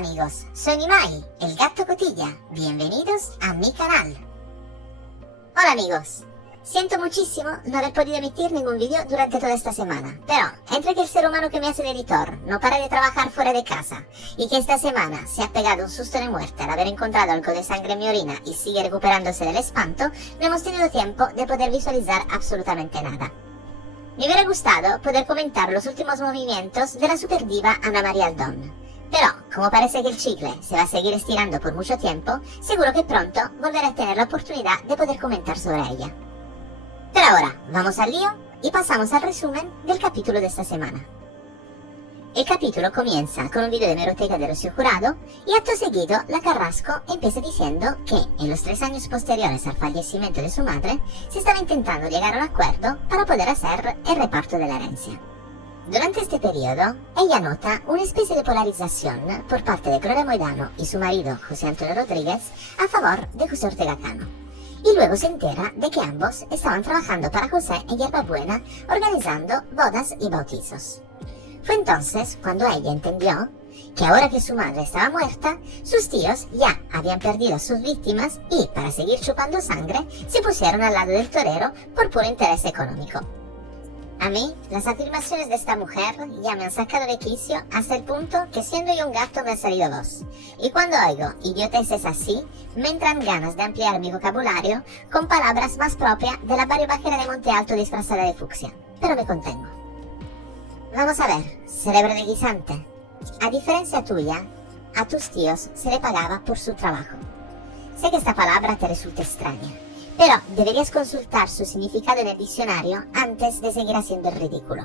amigos, soy Nimai, el gato cotilla. Bienvenidos a mi canal. Hola amigos, siento muchísimo no haber podido emitir ningún vídeo durante toda esta semana, pero entre que el ser humano que me hace de editor no para de trabajar fuera de casa y que esta semana se ha pegado un susto de muerte al haber encontrado algo de sangre en mi orina y sigue recuperándose del espanto, no hemos tenido tiempo de poder visualizar absolutamente nada. Me hubiera gustado poder comentar los últimos movimientos de la superdiva Ana María Aldón, pero como parece que el chicle se va a seguir estirando por mucho tiempo, seguro que pronto volveré a tener la oportunidad de poder comentar sobre ella. Pero ahora, vamos al lío y pasamos al resumen del capítulo de esta semana. El capítulo comienza con un video de hemeroteca de Rocío Jurado y acto seguido la Carrasco empieza diciendo que en los 3 años posteriores al fallecimiento de su madre se estaba intentando llegar a un acuerdo para poder hacer el reparto de la herencia. Durante este periodo, ella nota una especie de polarización por parte de Gloria Moedano y su marido José Antonio Rodríguez a favor de José Ortega Cano. Y luego se entera de que ambos estaban trabajando para José en Hierbabuena organizando bodas y bautizos. Fue entonces cuando ella entendió que ahora que su madre estaba muerta, sus tíos ya habían perdido a sus víctimas y, para seguir chupando sangre, se pusieron al lado del torero por puro interés económico. A mí, las afirmaciones de esta mujer ya me han sacado de quicio hasta el punto que siendo yo un gato me ha salido voz. Y cuando oigo idioteces así, me entran ganas de ampliar mi vocabulario con palabras más propias de la barriobajera de Monte Alto disfrazada de fucsia. Pero me contengo. Vamos a ver, cerebro de guisante. A diferencia tuya, a tus tíos se le pagaba por su trabajo. Sé que esta palabra te resulta extraña, pero deberías consultar su significado en el diccionario antes de seguir haciendo el ridículo.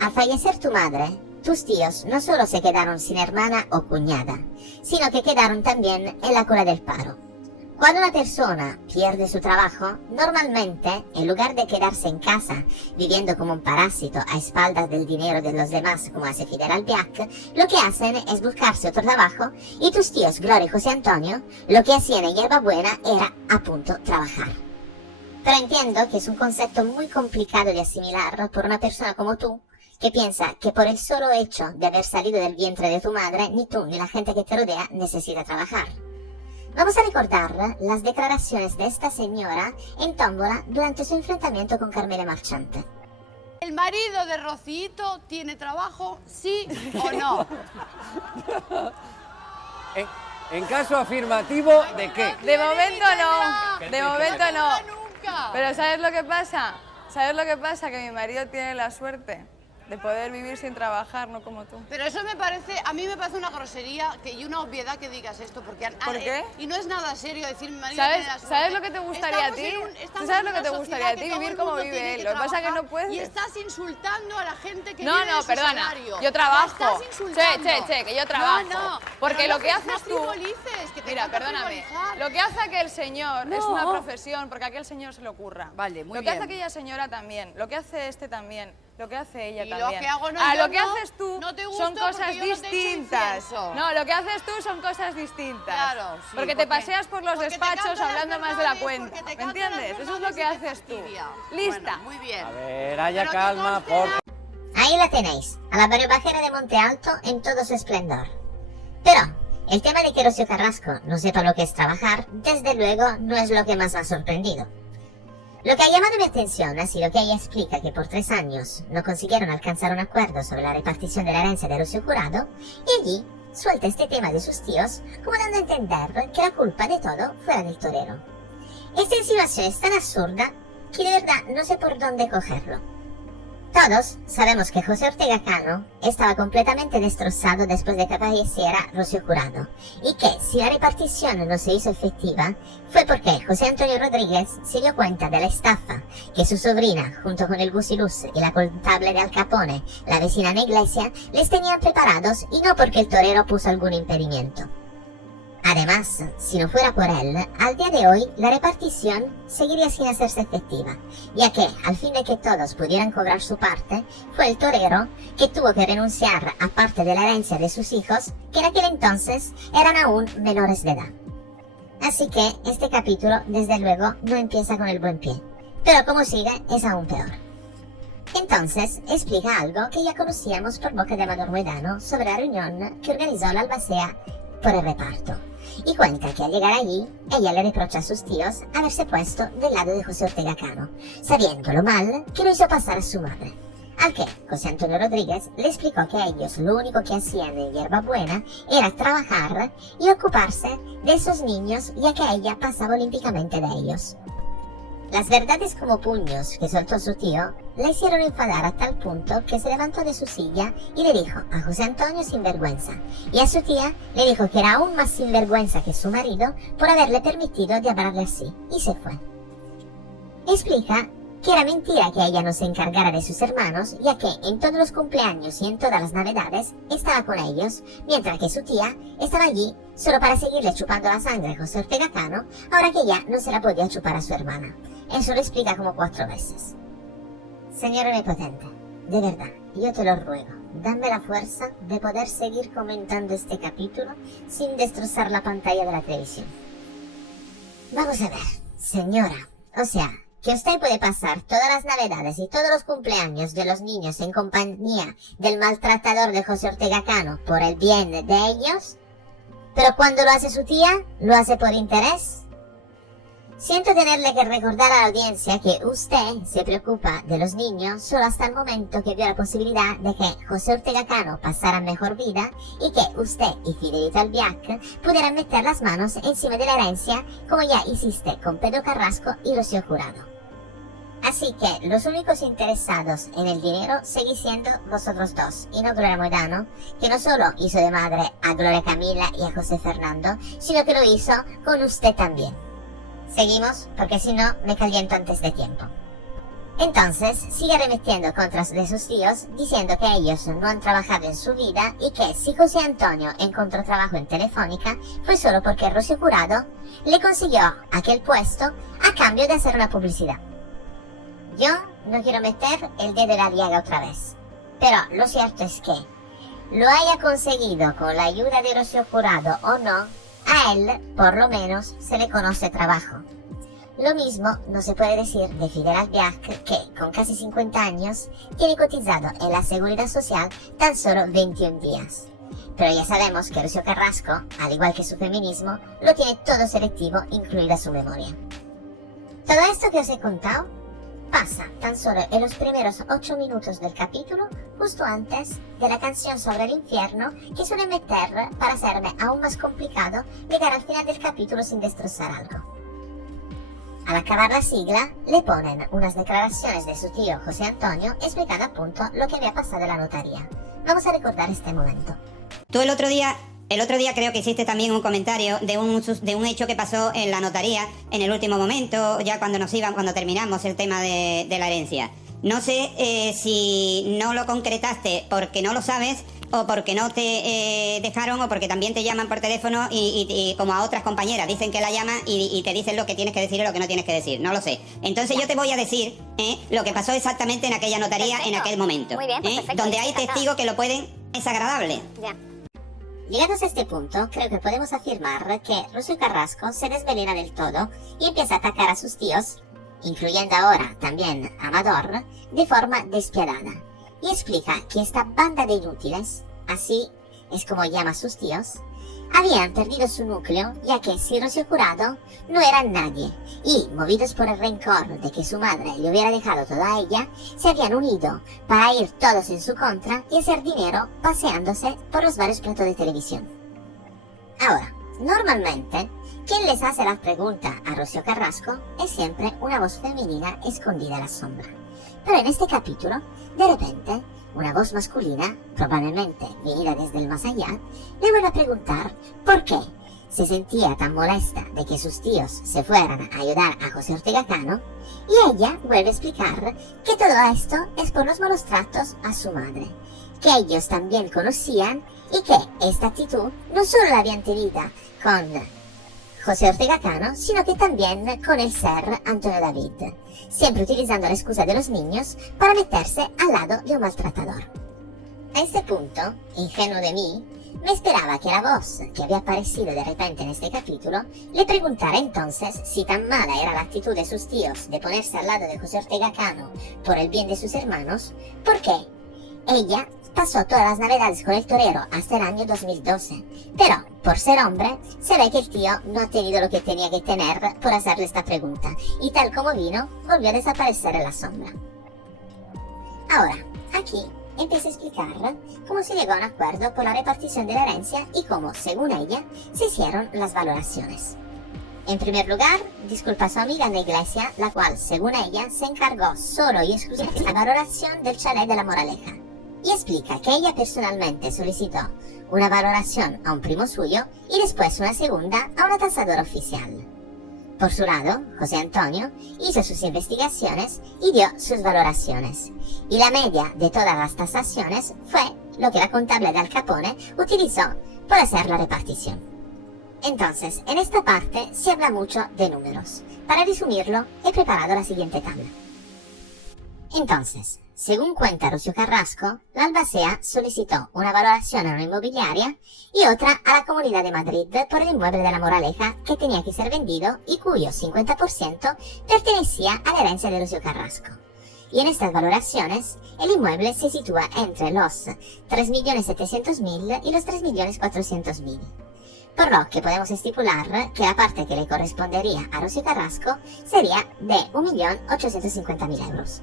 Al fallecer tu madre, tus tíos no solo se quedaron sin hermana o cuñada, sino que quedaron también en la cola del paro. Cuando una persona pierde su trabajo, normalmente, en lugar de quedarse en casa, viviendo como un parásito a espaldas del dinero de los demás, como hace Fidel Albiac, lo que hacen es buscarse otro trabajo, y tus tíos Gloria y José Antonio, lo que hacían en Hierbabuena era, appunto, trabajar. Pero entiendo que es un concepto muy complicado de asimilar por una persona como tú, que piensa que por el solo hecho de haber salido del vientre de tu madre, ni tú ni la gente que te rodea necesita trabajar. Vamos a recordar las declaraciones de esta señora en Tómbola durante su enfrentamiento con Carmela Marchante. ¿El marido de Rocito tiene trabajo, sí o no? En caso afirmativo, ¿de qué? De momento no, de momento no. Nunca. Pero ¿sabes lo que pasa? ¿Sabes lo que pasa? Que mi marido tiene la suerte de poder vivir sin trabajar, no como tú. Pero eso me parece, a mí me parece una grosería y una obviedad que digas esto, porque... ¿Por qué? Y no es nada serio decir mi marido ¿Sabes, tiene la suerte. ¿Sabes lo que te gustaría a ti? ¿Tú sabes lo que te gustaría a ti? Vivir como vive él. Lo que pasa es que no puedes. Y estás insultando a la gente que No, vive de no, su perdona. salario. Yo trabajo. La estás insultando. Che, que yo trabajo. No, Porque pero lo que no haces tú... frivolices, que te Mira, encanta perdóname. frivolizar. Lo que hace a que el señor es No. una profesión, porque a aquel señor se le ocurra. Vale, muy Lo que bien. hace aquella señora también, lo que hace este también, lo que hace ella Y lo también. que hago no, Ah, yo lo que no, haces tú no te gusta son cosas porque yo no te echo distintas. incienso. No, lo que haces tú son cosas distintas. Claro, sí, porque te paseas por los porque te despachos cantan las hablando más de la verdades, cuenta. porque te ¿Me cantan las entiendes? Eso es lo verdades que y te haces tú. fastidia. Lista. Bueno, muy bien. A ver, haya Pero que calma, conste por... Ahí la tenéis, a la barriobajera de Monte Alto en todo su esplendor. Pero el tema de que Rocío Carrasco no sepa lo que es trabajar, desde luego no es lo que más me ha sorprendido. Lo que ha llamado mi atención ha sido que ella explica que por 3 años no consiguieron alcanzar un acuerdo sobre la repartición de la herencia de Rocío Jurado, y allí suelta este tema de sus tíos como dando a entender que la culpa de todo fuera del torero. Esta insinuación es tan absurda que de verdad no sé por dónde cogerlo. Todos sabemos que José Ortega Cano estaba completamente destrozado después de que falleciera Rocío Jurado, y que si la repartición no se hizo efectiva fue porque José Antonio Rodríguez se dio cuenta de la estafa que su sobrina, junto con el Gusiluz y la contable de Al Capone, la vecina Ana Iglesia, les tenían preparados, y no porque el torero puso algún impedimento. Además, si no fuera por él, al día de hoy la repartición seguiría sin hacerse efectiva, ya que, al fin de que todos pudieran cobrar su parte, fue el torero que tuvo que renunciar a parte de la herencia de sus hijos, que en aquel entonces eran aún menores de edad. Así que este capítulo, desde luego, no empieza con el buen pie, pero como sigue es aún peor. Entonces explica algo que ya conocíamos por boca de Amador Moedano sobre la reunión que organizó la albacea por el reparto. Y cuenta que al llegar allí, ella le reprocha a sus tíos haberse puesto del lado de José Ortega Cano, sabiendo lo mal que lo hizo pasar a su madre. Al que José Antonio Rodríguez le explicó que ellos lo único que hacían en Hierbabuena era trabajar y ocuparse de esos niños, ya que ella pasaba olímpicamente de ellos. Las verdades como puños que soltó su tío la hicieron enfadar a tal punto que se levantó de su silla y le dijo a José Antonio sinvergüenza, y a su tía le dijo que era aún más sinvergüenza que su marido por haberle permitido de hablarle así, y se fue. Explica que era mentira que ella no se encargara de sus hermanos, ya que en todos los cumpleaños y en todas las navidades estaba con ellos, mientras que su tía estaba allí solo para seguirle chupando la sangre a José Ortega Cano, ahora que ya no se la podía chupar a su hermana. Eso lo explica como 4 veces. Señor Omnipotente, de verdad, yo te lo ruego, dame la fuerza de poder seguir comentando este capítulo sin destrozar la pantalla de la televisión. Vamos a ver, señora, o sea, que usted puede pasar todas las navidades y todos los cumpleaños de los niños en compañía del maltratador de José Ortega Cano por el bien de ellos, pero cuando lo hace su tía, lo hace por interés. Siento tenerle que recordar a la audiencia que usted se preocupa de los niños solo hasta el momento que vio la posibilidad de que José Ortega Cano pasara mejor vida y que usted y Fidelito Albiac pudieran meter las manos encima de la herencia como ya hiciste con Pedro Carrasco y Rocío Jurado. Así que los únicos interesados en el dinero seguís siendo vosotros dos y no Gloria Moedano, que no solo hizo de madre a Gloria Camila y a José Fernando, sino que lo hizo con usted también. Seguimos, porque si no me caliento antes de tiempo. Entonces sigue arremetiendo contra de sus tíos, diciendo que ellos no han trabajado en su vida y que si José Antonio encontró trabajo en Telefónica fue solo porque Rocío Jurado le consiguió aquel puesto a cambio de hacer una publicidad. Yo no quiero meter el dedo en la llaga otra vez, pero lo cierto es que lo haya conseguido con la ayuda de Rocío Jurado o no, a él, por lo menos, se le conoce trabajo. Lo mismo no se puede decir de Fidel Albiac, que con casi 50 años tiene cotizado en la Seguridad Social tan solo 21 días. Pero ya sabemos que Rocío Carrasco, al igual que su feminismo, lo tiene todo selectivo, incluida su memoria. Todo esto que os he contado pasa tan solo en los primeros 8 minutos del capítulo, justo antes de la canción sobre el infierno que suelen meter para hacerme aún más complicado llegar al final del capítulo sin destrozar algo. Al acabar la sigla, le ponen unas declaraciones de su tío José Antonio explicando a punto lo que había pasado en la notaría. Vamos a recordar este momento. Tú el otro día creo que hiciste también un comentario de un hecho que pasó en la notaría en el último momento, ya cuando terminamos el tema de la herencia. No sé si no lo concretaste porque no lo sabes o porque no te dejaron o porque también te llaman por teléfono y como a otras compañeras dicen que la llaman y te dicen lo que tienes que decir y lo que no tienes que decir. No lo sé. Entonces yo te voy a decir lo que pasó exactamente en aquella notaría. Perfecto. En aquel momento. Muy bien, pues perfecto. Donde hay testigos que lo pueden... Es agradable. Ya. Llegados a este punto, creo que podemos afirmar que Rocío Carrasco se desvelena del todo y empieza a atacar a sus tíos, incluyendo ahora también a Amador, de forma despiadada. Y explica que esta banda de inútiles, así es como llama a sus tíos, habían perdido su núcleo, ya que si Rocío Jurado no era nadie, y movidos por el rencor de que su madre le hubiera dejado todo a ella, se habían unido para ir todos en su contra y hacer dinero paseándose por los varios platos de televisión. Ahora, normalmente, quien les hace la pregunta a Rocío Carrasco es siempre una voz femenina escondida en la sombra. Pero en este capítulo, de repente, una voz masculina, probablemente venida desde el más allá, le vuelve a preguntar por qué se sentía tan molesta de que sus tíos se fueran a ayudar a José Ortega Cano, y ella vuelve a explicar que todo esto es por los malos tratos a su madre, que ellos también conocían y que esta actitud no solo la habían tenido con José Ortega Cano, sino que también con el ser Antonio David, siempre utilizando la excusa de los niños para meterse al lado de un maltratador. A este punto, ingenuo de mí, Me esperaba que la voz que había aparecido de repente en este capítulo le preguntara entonces si tan mala era la actitud de sus tíos de ponerse al lado de José Ortega Cano por el bien de sus hermanos, porque ella pasó todas las navidades con el torero hasta el año 2012, pero por ser hombre se ve que el tío no ha tenido lo que tenía que tener por hacerle esta pregunta, y tal como vino, volvió a desaparecer en la sombra. Ahora, aquí empieza a explicar cómo se llegó a un acuerdo por la repartición de la herencia y cómo, según ella, se hicieron las valoraciones. En primer lugar, disculpa a su amiga Ana Iglesia, la cual, según ella, se encargó solo y exclusivamente de la valoración del chalet de La Moraleja, y explica que ella personalmente solicitó una valoración a un primo suyo y después una segunda a una tasadora oficial. Por su lado, José Antonio hizo sus investigaciones y dio sus valoraciones, y la media de todas las tasaciones fue lo que la contable de Al Capone utilizó para hacer la repartición. Entonces, en esta parte se habla mucho de números. Para resumirlo, he preparado la siguiente tabla. Entonces, según cuenta Rocío Carrasco, la albacea solicitó una valoración a una inmobiliaria y otra a la Comunidad de Madrid por el inmueble de La Moraleja que tenía que ser vendido y cuyo 50% pertenecía a la herencia de Rocío Carrasco. Y en estas valoraciones, el inmueble se sitúa entre los 3.700.000 y los 3.400.000. Por lo que podemos estipular que la parte que le correspondería a Rocío Carrasco sería de 1.850.000 euros.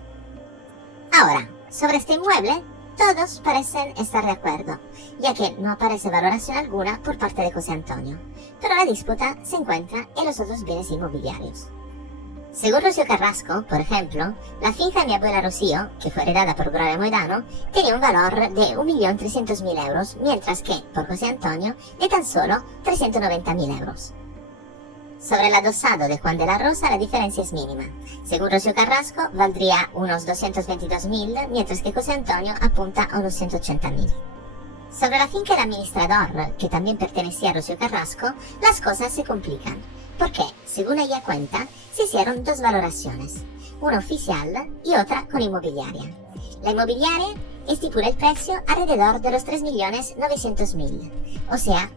Ahora, sobre este inmueble, todos parecen estar de acuerdo, ya que no aparece valoración alguna por parte de José Antonio, pero la disputa se encuentra en los otros bienes inmobiliarios. Según Rocío Carrasco, por ejemplo, la finca de mi abuela Rocío, que fue heredada por Gloria Moedano, tenía un valor de 1.300.000 euros, mientras que, por José Antonio, de tan solo 390.000 euros. Sobre el adosado de Juan de la Rosa la diferencia es mínima. Según Rocío Carrasco, valdría unos 222.000, mientras que José Antonio apunta a unos 180.000. Sobre la finca del administrador, que también pertenecía a Rocío Carrasco, las cosas se complican, porque, según ella cuenta, se hicieron dos valoraciones, una oficial y otra con inmobiliaria. La inmobiliaria estipula el precio alrededor de los 3.900.000, o sea,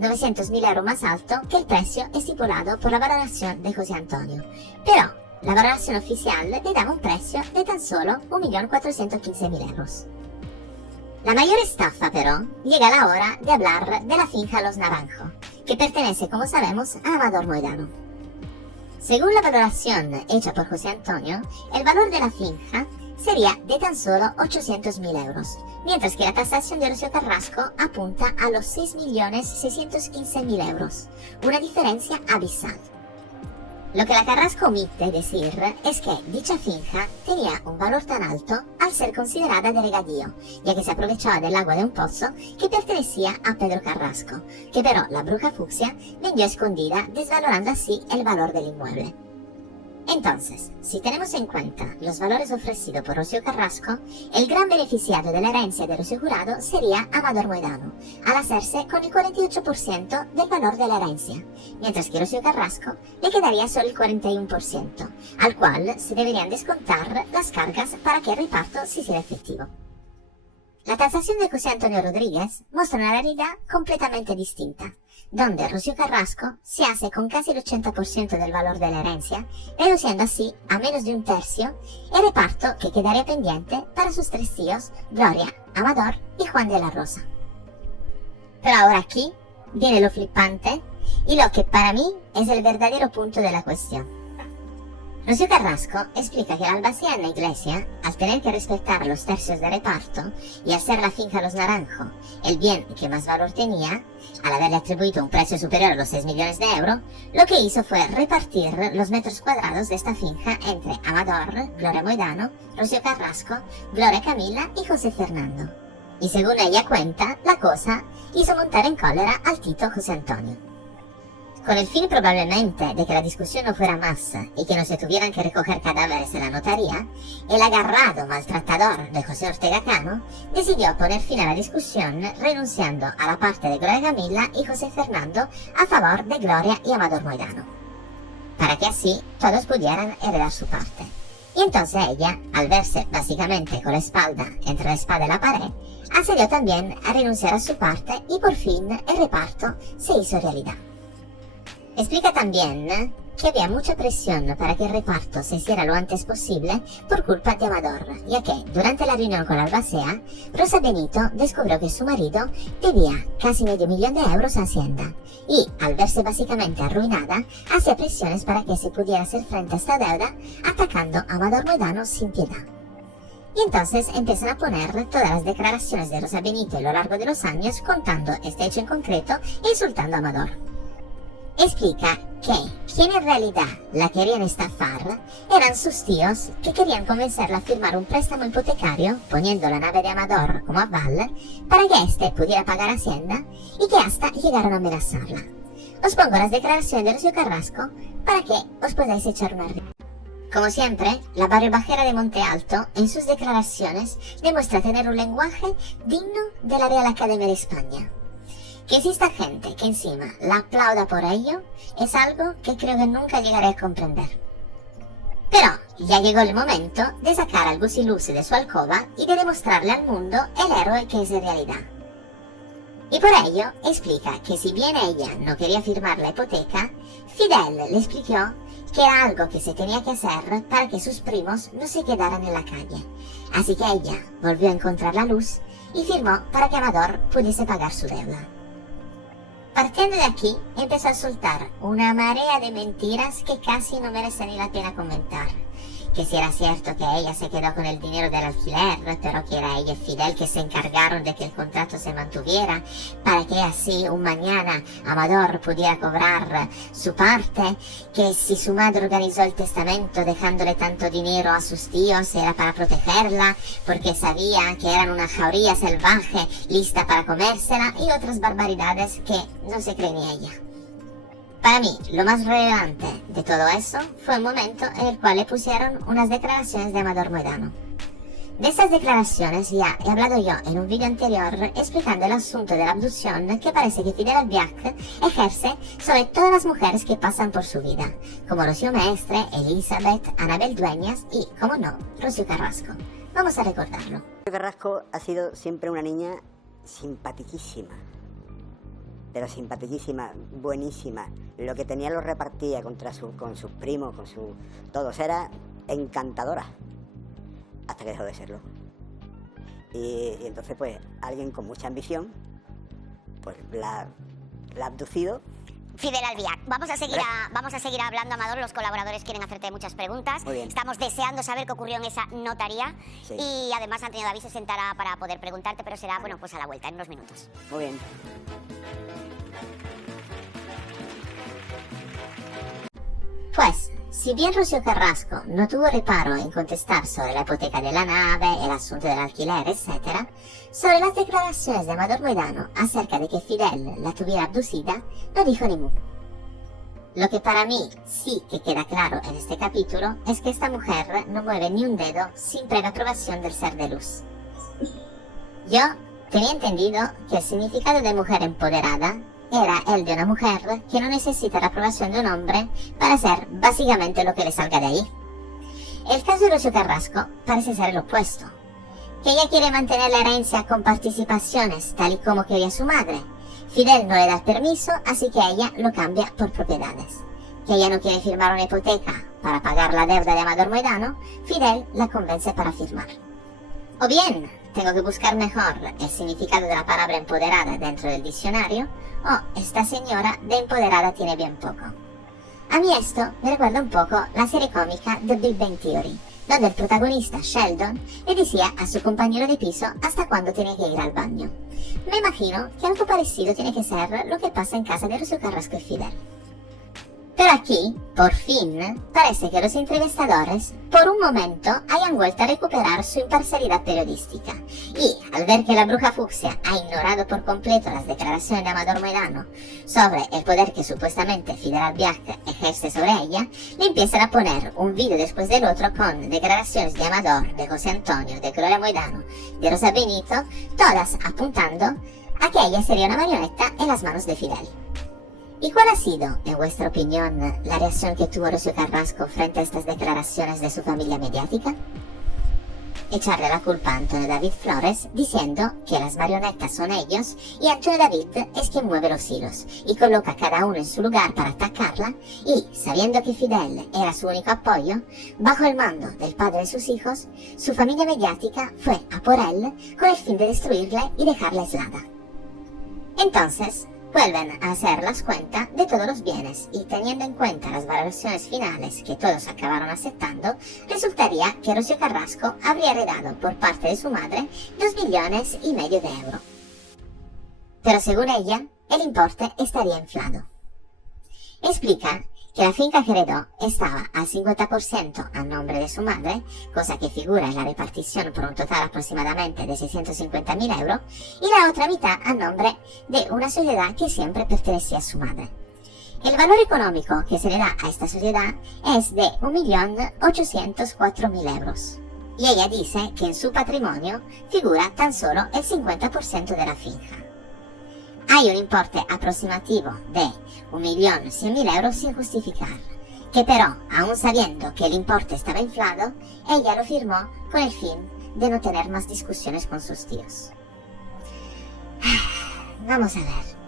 900.000 euros más alto que el precio estipulado por la valoración de José Antonio. Pero la valoración oficial le daba un precio de tan solo 1.415.000 euros. La mayor estafa, pero, llega a la hora de hablar de la finca Los Naranjo, que pertenece, como sabemos, a Amador Moedano. Según la valoración hecha por José Antonio, el valor de la finca sería de tan solo 800.000 euros, mientras que la tasación de Rocío Carrasco apunta a los 6.615.000 euros, una diferencia abisal. Lo que la Carrasco omite decir es que dicha finca tenía un valor tan alto al ser considerada de regadío, ya que se aprovechaba del agua de un pozo que pertenecía a Pedro Carrasco, que pero la bruja fucsia vendió escondida, desvalorando así el valor del inmueble. Entonces, si tenemos en cuenta los valores ofrecidos por Rocío Carrasco, el gran beneficiario de la herencia de Rocío Jurado sería Amador Moedano, al hacerse con el 48% del valor de la herencia, mientras que Rocío Carrasco le quedaría solo el 41%, al cual se deberían descontar las cargas para que el reparto se hiciera efectivo. La tasación de José Antonio Rodríguez muestra una realidad completamente distinta, donde Rocío Carrasco se hace con casi el 80% del valor de la herencia, reduciendo así a menos de un tercio el reparto que quedaría pendiente para sus tres tíos, Gloria, Amador y Juan de la Rosa. Pero ahora aquí viene lo flipante y lo que para mí es el verdadero punto de la cuestión. Rocío Carrasco explica que la albacea en la iglesia, al tener que respetar los tercios de reparto y al ser la finca Los Naranjo el bien que más valor tenía, al haberle atribuido un precio superior a los 6 millones de euros, lo que hizo fue repartir los metros cuadrados de esta finca entre Amador, Gloria Moedano, Rocío Carrasco, Gloria Camila y José Fernando. Y según ella cuenta, la cosa hizo montar en cólera al Tito José Antonio. Con el fin probablemente de que la discusión no fuera más y que no se tuvieran que recoger cadáveres en la notaría, el agarrado maltratador de José Ortega Cano decidió poner fin a la discusión renunciando a la parte de Gloria Camila y José Fernando a favor de Gloria y Amador Moedano, para que así todos pudieran heredar su parte. Y entonces ella, al verse básicamente con la espalda entre la espada y la pared, accedió también a renunciar a su parte y por fin el reparto se hizo realidad. Explica también que había mucha presión para que el reparto se hiciera lo antes posible por culpa de Amador, ya que durante la reunión con la albacea, Rosa Benito descubrió que su marido debía casi $500,000 a Hacienda y, al verse básicamente arruinada, hacía presiones para que se pudiera hacer frente a esta deuda atacando a Amador Moedano sin piedad. Y entonces empiezan a poner todas las declaraciones de Rosa Benito a lo largo de los años contando este hecho en concreto e insultando a Amador. Explica que quien en realidad la querían estafar eran sus tíos que querían convencerla a firmar un préstamo hipotecario poniendo la nave de Amador como aval para que éste pudiera pagar Hacienda y que hasta llegaron a amenazarla. Os pongo las declaraciones de Rocío Carrasco para que os podáis echar una risa. Como siempre, la barriobajera de Monte Alto en sus declaraciones demuestra tener un lenguaje digno de la Real Academia de España. Que exista gente que encima la aplauda por ello es algo que creo que nunca llegaré a comprender. Pero ya llegó el momento de sacar al gusiluz de su alcoba y de demostrarle al mundo el héroe que es en realidad. Y por ello explica que si bien ella no quería firmar la hipoteca, Fidel le explicó que era algo que se tenía que hacer para que sus primos no se quedaran en la calle. Así que ella volvió a encontrar la luz y firmó para que Amador pudiese pagar su deuda. Partiendo de aquí, empezó a soltar una marea de mentiras que casi no merece ni la pena comentar. Que si era cierto que ella se quedó con el dinero del alquiler, pero que era ella y Fidel que se encargaron de que el contrato se mantuviera, para que así un mañana Amador pudiera cobrar su parte, que si su madre organizó el testamento dejándole tanto dinero a sus tíos era para protegerla, porque sabía que eran una jauría salvaje lista para comérsela y otras barbaridades que no se cree ni ella. Para mí, lo más relevante de todo eso fue el momento en el cual le pusieron unas declaraciones de Amador Moedano. De estas declaraciones ya he hablado yo en un vídeo anterior explicando el asunto de la abducción que parece que Fidel Albiach ejerce sobre todas las mujeres que pasan por su vida, como Rocío Mestre, Elizabeth, Anabel Dueñas y, como no, Rocío Carrasco. Vamos a recordarlo. Rocío Carrasco ha sido siempre una niña simpaticísima. Pero simpaticísima, buenísima. Lo que tenía lo repartía con sus primos, todos. Era encantadora. Hasta que dejó de serlo. Y entonces, pues, alguien con mucha ambición, pues la ha abducido. Fidel Albiach, vamos a seguir hablando, Amador. Los colaboradores quieren hacerte muchas preguntas. Muy bien. Estamos deseando saber qué ocurrió en esa notaría. Sí. Y además Antonio David se sentará para poder preguntarte, pero será, bueno, pues a la vuelta, en unos minutos. Muy bien. Pues, si bien Rocío Carrasco no tuvo reparo en contestar sobre la hipoteca de la nave, el asunto del alquiler, etc., sobre las declaraciones de Amador Moedano acerca de que Fidel la tuviera abducida, no dijo ni mu. Lo que para mí sí que queda claro en este capítulo es que esta mujer no mueve ni un dedo sin previa aprobación del ser de luz. Yo tenía entendido que el significado de mujer empoderada era el de una mujer que no necesita la aprobación de un hombre para hacer básicamente lo que le salga de ahí. El caso de Rocío Carrasco parece ser el opuesto, que ella quiere mantener la herencia con participaciones tal y como quería su madre. Fidel no le da permiso, así que ella lo cambia por propiedades. Que ella no quiere firmar una hipoteca para pagar la deuda de Amador Moedano, Fidel la convence para firmar. O bien, tengo que buscar mejor el significado de la palabra empoderada dentro del diccionario, o esta señora de empoderada tiene bien poco. A mí esto me recuerda un poco la serie cómica The Big Bang Theory, donde el protagonista Sheldon le decía a su compañero de piso hasta cuándo tenía que ir al baño. Me imagino que algo parecido tiene que ser lo que pasa en casa de Rocío Carrasco y Fidel. Pero aquí, por fin, parece que los entrevistadores, por un momento, hayan vuelto a recuperar su imparcialidad periodística. Y, al ver que la bruja fucsia ha ignorado por completo las declaraciones de Amador Moedano sobre el poder que supuestamente Fidel Albiach ejerce sobre ella, le empiezan a poner un vídeo después del otro con declaraciones de Amador, de José Antonio, de Gloria Moedano, de Rosa Benito, todas apuntando a que ella sería una marioneta en las manos de Fidel. ¿Y cuál ha sido, en vuestra opinión, la reacción que tuvo Rocío Carrasco frente a estas declaraciones de su familia mediática? Echarle la culpa a Antonio David Flores diciendo que las marionetas son ellos y Antonio David es quien mueve los hilos y coloca a cada uno en su lugar para atacarla y, sabiendo que Fidel era su único apoyo, bajo el mando del padre de sus hijos, su familia mediática fue a por él con el fin de destruirle y dejarla aislada. Entonces, vuelven a hacer las cuentas de todos los bienes y teniendo en cuenta las valoraciones finales que todos acabaron aceptando, resultaría que Rocío Carrasco habría heredado por parte de su madre 2,5 millones de euros. Pero según ella, el importe estaría inflado. Explica que la finca que heredó estaba al 50% a nombre de su madre, cosa que figura en la repartición por un total aproximadamente de 650.000 euros, y la otra mitad a nombre de una sociedad que siempre pertenecía a su madre. El valor económico que se le da a esta sociedad es de 1.804.000 euros. Y ella dice que en su patrimonio figura tan solo el 50% de la finca. Hay un importe aproximativo de 1.100.000 euros sin justificar, que pero, aun sabiendo que el importe estaba inflado, ella lo firmó con el fin de no tener más discusiones con sus tíos. Vamos a ver.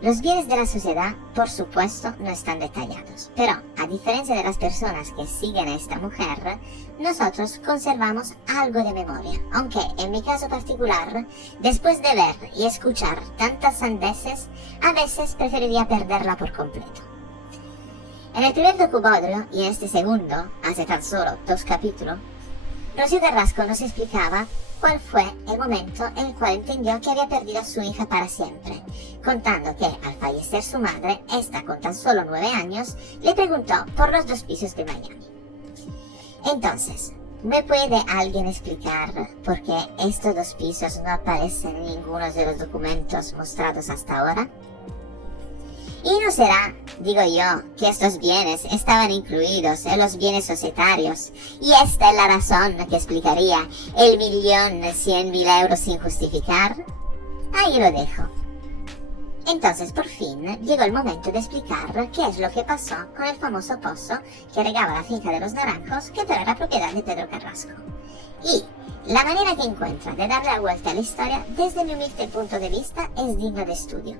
Los bienes de la sociedad, por supuesto, no están detallados, pero a diferencia de las personas que siguen a esta mujer, nosotros conservamos algo de memoria, aunque en mi caso particular, después de ver y escuchar tantas sandeces, a veces preferiría perderla por completo. En el primer docubodrio y en este segundo, hace tan solo 2 capítulos, Rocío Carrasco nos explicaba cuál fue el momento en el cual entendió que había perdido a su hija para siempre, contando que al fallecer su madre, esta con tan solo 9 años, le preguntó por los 2 pisos de Miami. Entonces, ¿me puede alguien explicar por qué estos 2 pisos no aparecen en ninguno de los documentos mostrados hasta ahora? Y no será, digo yo, que estos bienes estaban incluidos en los bienes societarios, y esta es la razón que explicaría el 1.100.000 euros sin justificar. Ahí lo dejo. Entonces, por fin, llegó el momento de explicar qué es lo que pasó con el famoso pozo que regaba la finca de los Naranjos, que pero era propiedad de Pedro Carrasco. Y la manera que encuentra de darle la vuelta a la historia, desde mi humilde punto de vista, es digno de estudio.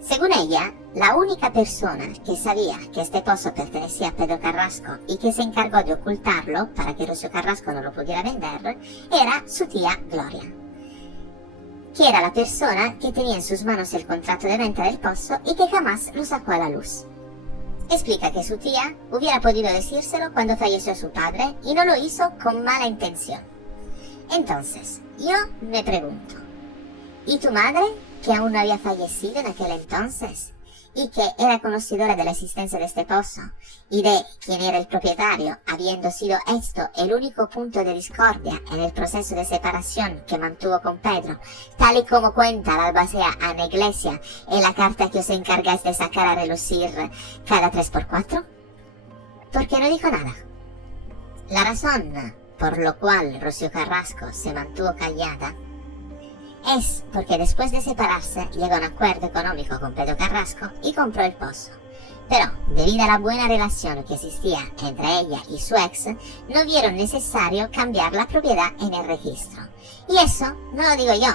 Según ella, la única persona que sabía que este pozo pertenecía a Pedro Carrasco y que se encargó de ocultarlo para que Rocío Carrasco no lo pudiera vender era su tía Gloria, que era la persona que tenía en sus manos el contrato de venta del pozo y que jamás lo sacó a la luz. Explica que su tía hubiera podido decírselo cuando falleció su padre y no lo hizo con mala intención. Entonces, yo me pregunto, ¿y tu madre, que aún no había fallecido en aquel entonces, y que era conocedora de la existencia de este pozo, y de quién era el propietario, habiendo sido esto el único punto de discordia en el proceso de separación que mantuvo con Pedro, tal y como cuenta la albacea Ana Iglesia en la carta que os encargáis de sacar a relucir cada 3x4? ¿Por qué no dijo nada? La razón por la cual Rocío Carrasco se mantuvo callada es porque después de separarse llegó a un acuerdo económico con Pedro Carrasco y compró el pozo. Pero, debido a la buena relación que existía entre ella y su ex, no vieron necesario cambiar la propiedad en el registro. Y eso no lo digo yo,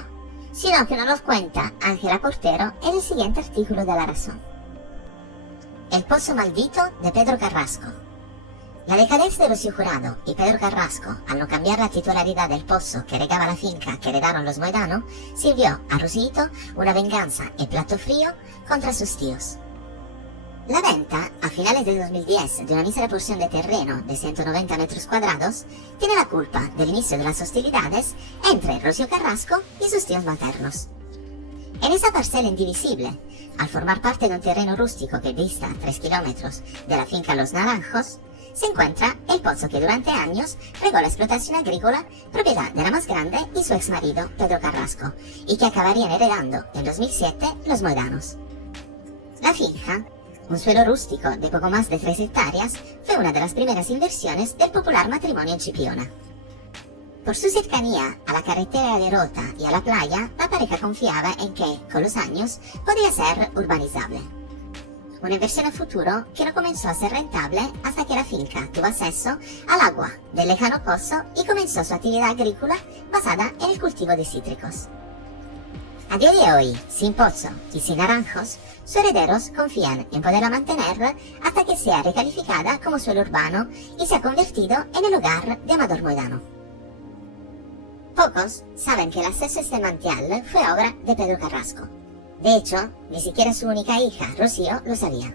sino que nos lo cuenta Ángela Portero en el siguiente artículo de La Razón. El pozo maldito de Pedro Carrasco. La decadencia de Rocío Jurado y Pedro Carrasco, al no cambiar la titularidad del pozo que regaba la finca que heredaron los Moedano, sirvió a Rosito una venganza en plato frío contra sus tíos. La venta, a finales de 2010, de una mísera porción de terreno de 190 metros cuadrados, tiene la culpa del inicio de las hostilidades entre Rocío Carrasco y sus tíos maternos. En esa parcela indivisible, al formar parte de un terreno rústico que dista 3 kilómetros de la finca Los Naranjos, se encuentra el pozo que durante años regó la explotación agrícola, propiedad de la más grande y su exmarido Pedro Carrasco, y que acabarían heredando en 2007 los Moedanos. La finca, un suelo rústico de poco más de 3 hectáreas, fue una de las primeras inversiones del popular matrimonio en Chipiona. Por su cercanía a la carretera de Rota y a la playa, la pareja confiaba en que, con los años, podría ser urbanizable. una inversión a futuro que no comenzó a ser rentable hasta que la finca tuvo acceso al agua del lejano pozo y comenzó su actividad agrícola basada en el cultivo de cítricos. A día de hoy, sin pozo y sin naranjos, sus herederos confían en poderla mantener hasta que sea recalificada como suelo urbano y se ha convertido en el hogar de Amador Moedano. Pocos saben que el acceso a este manantial fue obra de Pedro Carrasco. De hecho, ni siquiera su única hija, Rocío, lo sabía.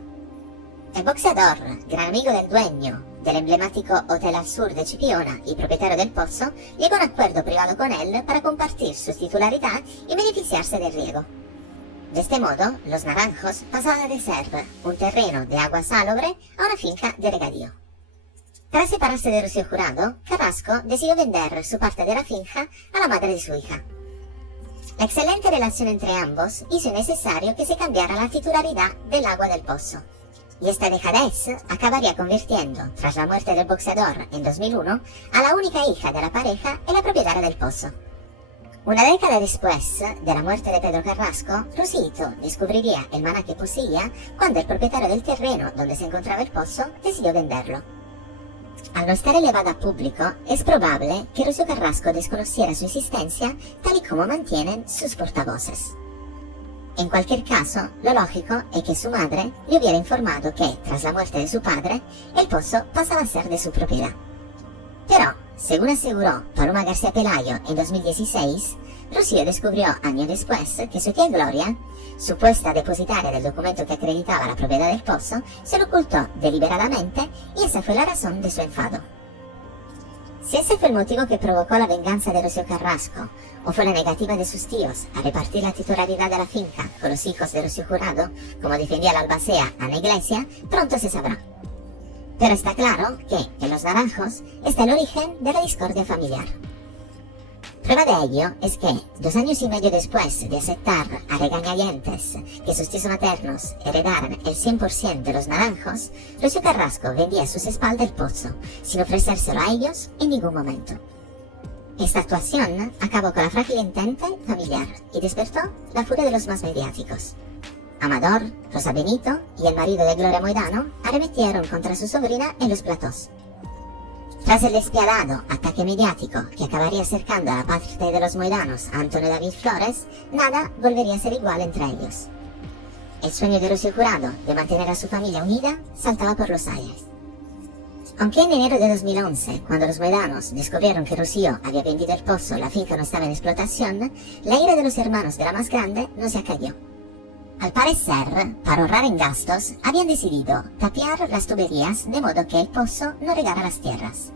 El boxeador, gran amigo del dueño del emblemático Hotel al Sur de Chipiona y propietario del pozo, llegó a un acuerdo privado con él para compartir su titularidad y beneficiarse del riego. De este modo, los naranjos pasaron de ser un terreno de agua salobre a una finca de regadío. Tras separarse de Rocío Jurado, Carrasco decidió vender su parte de la finca a la madre de su hija. La excelente relación entre ambos hizo necesario que se cambiara la titularidad del agua del pozo. Y esta dejadez acabaría convirtiendo, tras la muerte del boxeador en 2001, a la única hija de la pareja en la propietaria del pozo. Una década después de la muerte de Pedro Carrasco, Rosito descubriría el maná que poseía cuando el propietario del terreno donde se encontraba el pozo decidió venderlo. Al no estar elevado a público, es probable que Rocío Carrasco desconociera su existencia tal y como mantienen sus portavoces. En cualquier caso, lo lógico es que su madre le hubiera informado que, tras la muerte de su padre, el pozo pasaba a ser de su propiedad. Pero, según aseguró Paloma García Pelayo en 2016, Rocío descubrió años después que su tía Gloria, supuesta depositaria del documento que acreditaba la propiedad del pozo, se lo ocultó deliberadamente y esa fue la razón de su enfado. Si ese fue el motivo que provocó la venganza de Rocío Carrasco, o fue la negativa de sus tíos a repartir la titularidad de la finca con los hijos de Rocío Jurado, como defendía la albacea Ana Iglesia, pronto se sabrá. Pero está claro que en los naranjos está el origen de la discordia familiar. Prueba de ello es que, 2 años y medio después de aceptar a regañadientes que sus tíos maternos heredaran el 100% de los naranjos, Rocío Carrasco vendía a sus espaldas el pozo, sin ofrecérselo a ellos en ningún momento. Esta actuación acabó con la frágil entente familiar y despertó la furia de los más mediáticos. Amador, Rosa Benito y el marido de Gloria Moedano arremetieron contra su sobrina en los platós. Tras el despiadado ataque mediático que acabaría acercando a la parte de los Moedanos a Antonio David Flores, nada volvería a ser igual entre ellos. El sueño de Rocío Jurado de mantener a su familia unida saltaba por los aires. Aunque en enero de 2011, cuando los Moedanos descubrieron que Rocío había vendido el pozo y la finca no estaba en explotación, la ira de los hermanos de la más grande no se acalló. Al parecer, para ahorrar en gastos, habían decidido tapiar las tuberías de modo que el pozo no regara las tierras.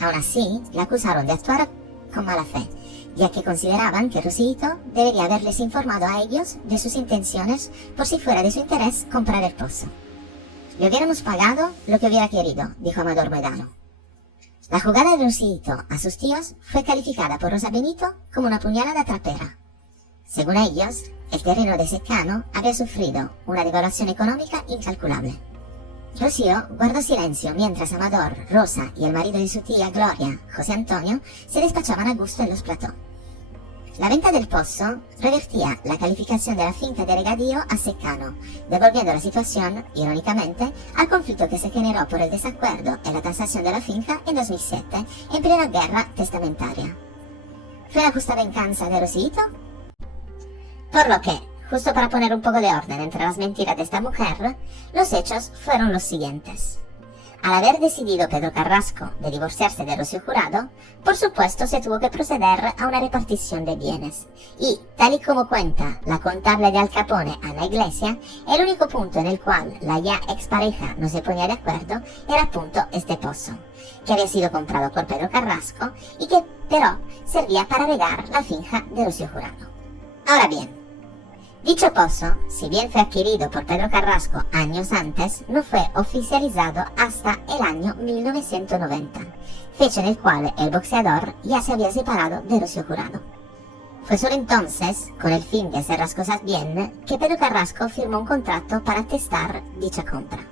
Aún así, la acusaron de actuar con mala fe, ya que consideraban que Rosito debería haberles informado a ellos de sus intenciones por si fuera de su interés comprar el pozo. Le hubiéramos pagado lo que hubiera querido, dijo Amador Moedano. La jugada de Rosito a sus tíos fue calificada por Rosa Benito como una puñalada trapera. Según ellos, el terreno de secano había sufrido una devaluación económica incalculable. Rocío guardó silencio mientras Amador, Rosa y el marido de su tía Gloria, José Antonio, se despachaban a gusto en los platós. La venta del pozo revertía la calificación de la finca de regadío a secano, devolviendo la situación, irónicamente, al conflicto que se generó por el desacuerdo en la tasación de la finca en 2007, en plena guerra testamentaria. ¿Fue la justa venganza de Rosito? Por lo que, justo para poner un poco de orden entre las mentiras de esta mujer, los hechos fueron los siguientes. Al haber decidido Pedro Carrasco de divorciarse de Rocío Jurado, por supuesto se tuvo que proceder a una repartición de bienes. Y, tal y como cuenta la contable de Al Capone, Ana Iglesia, el único punto en el cual la ya expareja no se ponía de acuerdo era appunto este pozo, que había sido comprado por Pedro Carrasco y que pero servía para regar la finca de Rocío Jurado. Ahora bien, dicho pozo, si bien fue adquirido por Pedro Carrasco años antes, no fue oficializado hasta el año 1990, fecha en el cual el boxeador ya se había separado de Rocío Jurado. Fue solo entonces, con el fin de hacer las cosas bien, que Pedro Carrasco firmó un contrato para atestar dicha compra.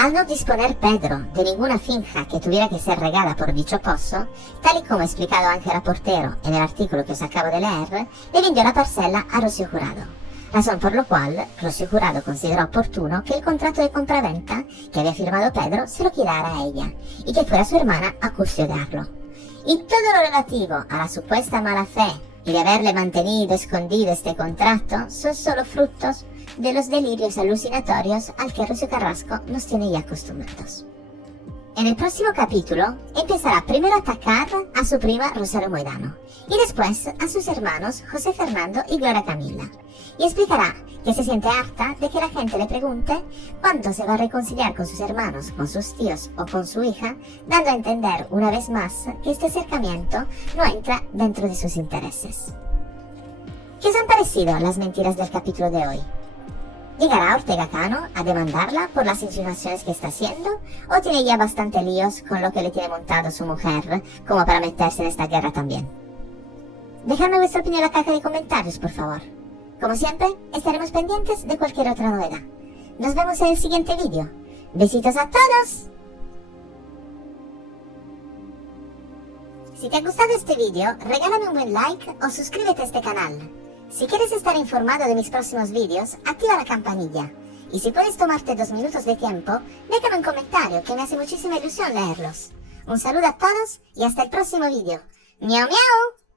Al no disponer Pedro de ninguna finca que tuviera que ser regada por dicho pozo, tal y como ha explicado Ángela Portero en el artículo que os acabo de leer, le vendió la parcela a Rocío Jurado, razón por la cual Rocío Jurado consideró oportuno que el contrato de compraventa que había firmado Pedro se lo quedara a ella y que fuera su hermana a custodiarlo. Y todo lo relativo a la supuesta mala fe y de haberle mantenido escondido este contrato son solo frutos de los delirios alucinatorios al que Rocío Carrasco nos tiene ya acostumbrados. En el próximo capítulo empezará primero a atacar a su prima Rosario Moedano y después a sus hermanos José Fernando y Gloria Camila, y explicará que se siente harta de que la gente le pregunte cuándo se va a reconciliar con sus hermanos, con sus tíos o con su hija, dando a entender una vez más que este acercamiento no entra dentro de sus intereses. ¿Qué os han parecido las mentiras del capítulo de hoy? ¿Llegará Ortega Cano a demandarla por las insinuaciones que está haciendo? ¿O tiene ya bastante líos con lo que le tiene montado su mujer como para meterse en esta guerra también? Dejadme vuestra opinión en la caja de comentarios, por favor. Como siempre, estaremos pendientes de cualquier otra novedad. Nos vemos en el siguiente vídeo. ¡Besitos a todos! Si te ha gustado este vídeo, regálame un buen like o suscríbete a este canal. Si quieres estar informado de mis próximos vídeos, activa la campanilla. Y si puedes tomarte 2 minutos de tiempo, déjame un comentario que me hace muchísima ilusión leerlos. Un saludo a todos y hasta el próximo vídeo. ¡Miau, miau!